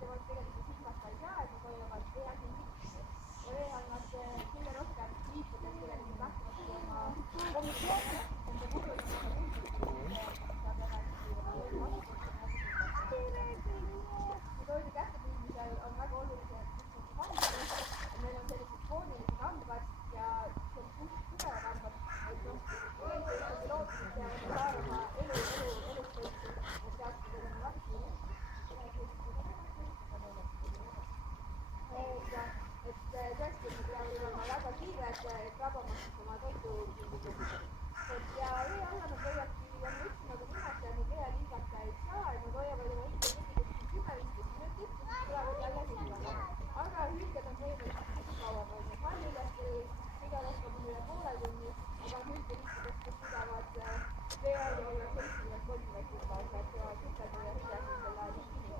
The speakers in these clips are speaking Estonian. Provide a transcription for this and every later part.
teevad tegelikult hingata ei saa, et nad hoiavad veeasi mikri. Ja veehal nad kõige rohkem liikudes tegelikult lähtuvadki oma komisjonile, nende puhul on väga toidu kättepüüdmisel on väga olulised vandrid, et meil on sellised koonilised hambad ja sellised tugevad hambad, et eelkõige ikkagi loodused peavad saarama elustõistu, et peaksid olema lahti. Ja et tõesti me peame olema väga kiired krabamaks oma toidu. Ja vee alla nad võivadki, ja ma ütlesin, nagu nimetaja, need vee hingata ei saa, et nad hoiavad oma hingamisega 10-15 minutit, siis tulevad jälle hingama. Aga hülged on võimalik kauem olnud. Hallilastel kõige rohkem on üle poole tunni, aga hülgeliikidest, kes suudavad vee all olla 70-30 kuupäeva, et teevad hüpped ja hülged selle liikini.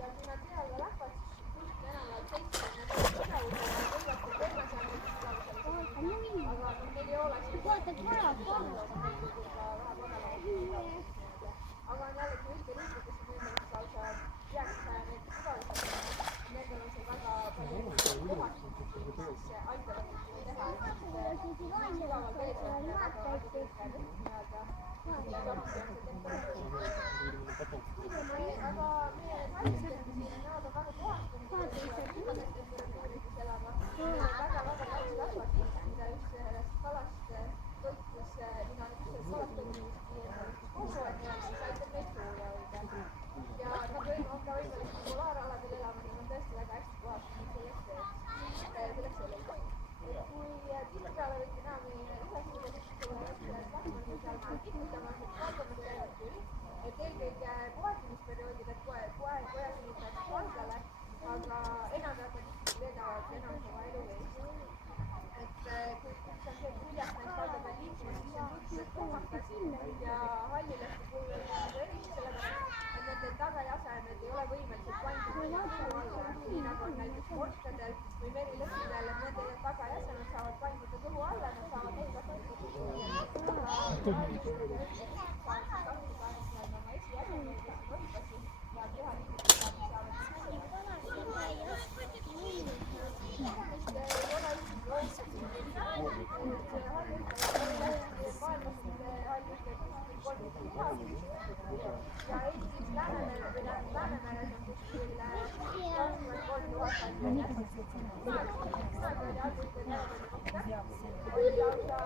Ja kui nad vee alla lähevad, siis kuskil enam-vähem 70 tugevusele võivad ka kolmesaamalt tugevusele, aga neil ei ole siin aga on jällegi hülgeliikid, kes on võimalik lausa 900 meetri tugevusele, nendel on seal väga palju kohastud, mis aitavad teha, et sügaval vees on väga kõrge nii-öelda aga meie talvistest siin nemad on väga puhastunud temperatuurides elama. Meil on väga palju rasvad, mida just sellest kalast toitlus, mina nüüd sellest kalast toitlus kogu aeg, siis aitab meid sooja hoida. Ja nad on ka võimalik polaaraladel elama, need on tõesti väga hästi puhastunud selleks eluks. Kui tihtipeale võite näha meie üles tikutamas, et kaldamas käivad küll, et eelkõige poetimisperioodil, et pojasünid läheb kaldale, aga enamjaolt nad veedavad enam oma elu vees. Et kui on see küljast need kaldadel liikumas, siis on suhteliselt kohmakas ja hallilaste puhul on eriti sellepärast, et nende tagajasemed ei ole võimelised painduma kõhu alla, nii nagu on näiteks morskadel või merilõhkidel, et nende tagajasemed saavad painduma kõhu alla, nad saavad enda toitu ja Eestis Läänemeres on kuskil 23 000 kunagi oli algustel oli lausa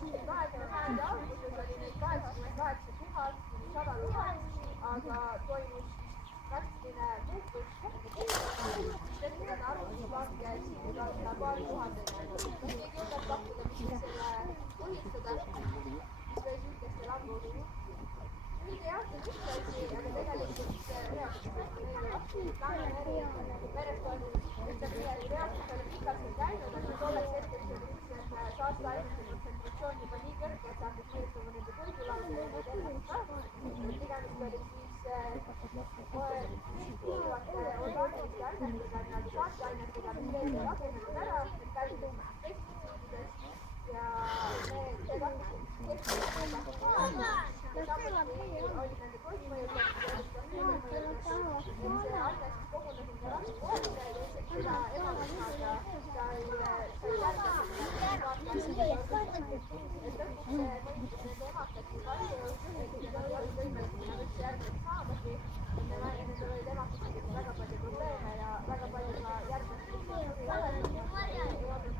20 sajandi alguses oli neid 88 000 kuni 100 000, aga toimus drastiline muutus, tekkinud arvutus langes alla paari tuhandeni. Keegi julgeb pakkuda, mis selle põhistada, mis või sihukeste lambugi. Üldjaht on üks asi, aga tegelikult merest on reaalselt oli pikalt käinud, aga tolleks hetkeks oli üks saasteainete kontsentratsioon juba nii kõrge, et hakkas mõjutama nende toidulaudele ja need ennast ka. Tegemist oli siis kuuluvate orgaaniliste ainetega, nagu saasteainetega, mis veelgi rakendatud ära, et käisid pestitsiididest ja need hakkasid ja samuti oli nende toitmõjutajad ja olid ka müümõjutajad, et see aine siis kogunes nende raskukohta ja teiseks seda ebalasnaga sai et lõpuks see mõjutas nende emakad nii palju, et nad ei olnud võimelised enam üldse järgmist saamagi. Nendel olid emakatega väga palju probleeme ja väga palju ka järgmist ei olnud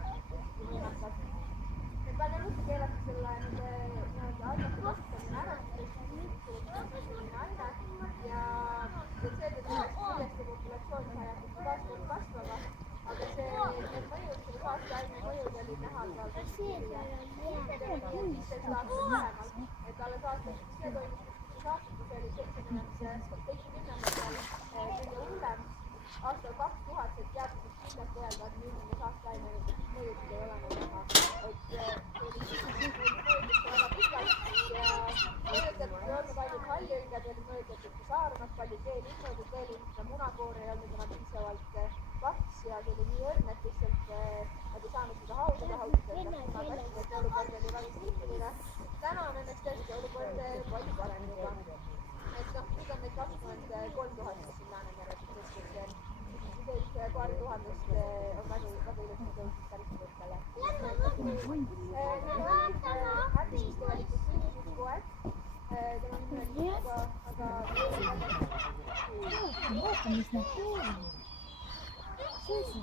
võimakad. Et väga ruttu keelati selle nende ainete kasutamine ära, ja seetõttu läks populatsioon sai hakata taaskord kasvama, aga need mõjud, selle saasteaine mõjud oli näha ka kuskil 15 aastat vähemalt, et alles aastast, mis see toimus kuskil aastates oli 70-ndatel kõige hullem. Aastal 2000 et teadlased kindlasti öelda, et milline saasteaine mõjud ei ole näha, et see oli mõjutatud väga pikalt ja mõjutatud ei olnud ainult halliõiged, oli mõjutatud ka saarmad, paljud veelinnud, et veelinnude munakoor ei olnud enam piisavalt paks ja see oli nii õrn, et lihtsalt nad ei saanud seda haudada, et olukord oli väga kriitiline. Täna on õnneks tõesti olukord palju parem juba. Et nüüd on neid 23 paari tuhandest on väga ilusti tõusnud päris kõrgele. Harris tegelikult sündinud poeg, tema nimi oli aga vaata, mis nad teevad. Seisa,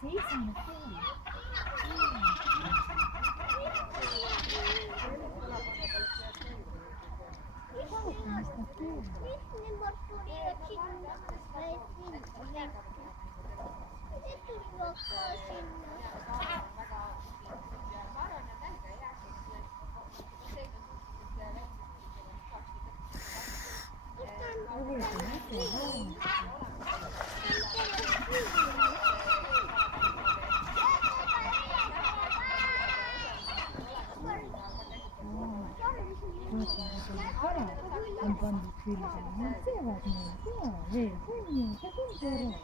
seisa nad teevad. On pandud külge, nad teevad neid, jaa, veel, see on tore.